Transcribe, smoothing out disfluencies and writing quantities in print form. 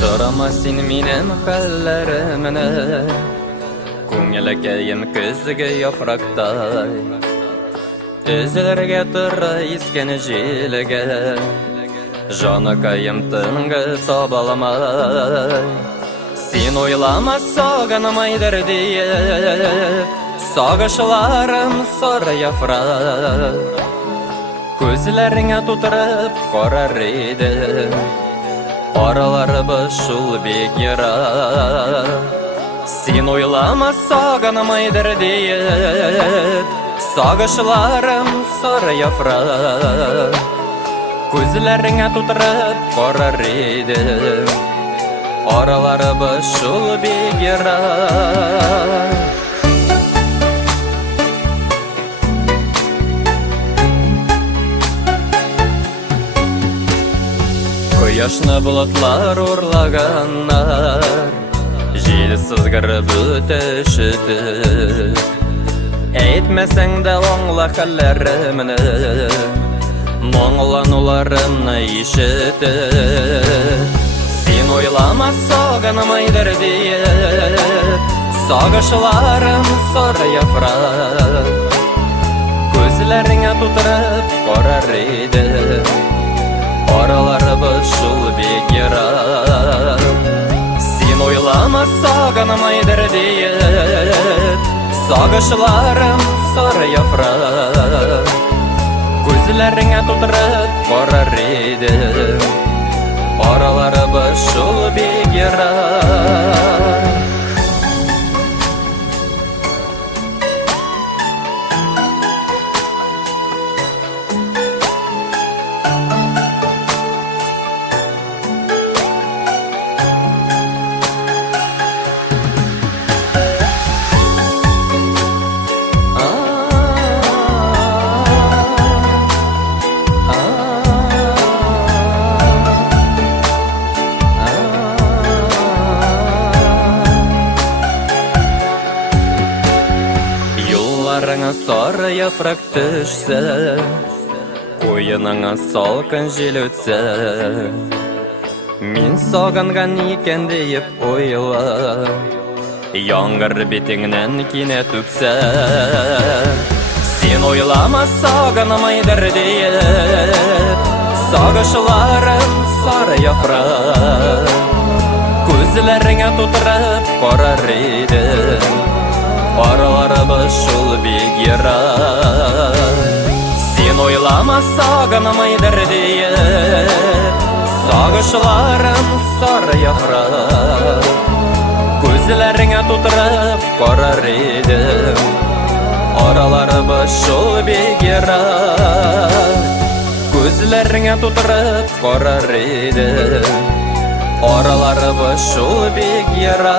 Sorama sen minem hallerimini, Көңілгейім күзгі яфрақтай, Үзілерге тұры ескен желіге, Жаныкайым тыңғы табаламай. Сен ойлама сағынмайдыр дейіп, Сағышыларым сары яфрақ, Көзлеріңе тұтырып қарар едім, Аралары бұшыл бекера. Сен ойлама сағынмайдыр дейіп, Сағышыларым сары яфрақ, Көзлеріңе тұтырып қарар едім, Аралары бұшыл бекера. Құяшны бұлытлар ұрлағаннар, Жел сызғырып өтішіті, Әйтмәсәң дә оңла хәлләремні, Мұңлануларымны ишеті. Сен ойлама сағынмайдыр дейіп, Сағышыларым сары яфрақ, Көзлеріңе тұтырып қарар едім, Аралары бұшыл бекера. Сен ойлама сағынмайдыр дейіп, Сағышыларым сары яфрақ, Көзлеріңе тұтырып қарар едім, Аралары бұшыл бекера. Yollarına sarı yaprak düşse, Koyununa salkın jel ötse, Мен сағынған екен дейіп ойла, Яңғыр бетіңнен кине түксе. Сен ойлама сағынмайдыр дейіп, Сағышыларым сары яфрақ, Көзлеріңе тұтырып қарар едім, Аралары бұшыл бекера. Сен ойлама сағынмайдыр дейіп, Сағышыларым сары яфрақ, Көзлеріңе тұтырып қарар едім, Аралары бұшыл бекера. Көзлеріңе тұтырып қарар едім, Аралары бұшыл бекера.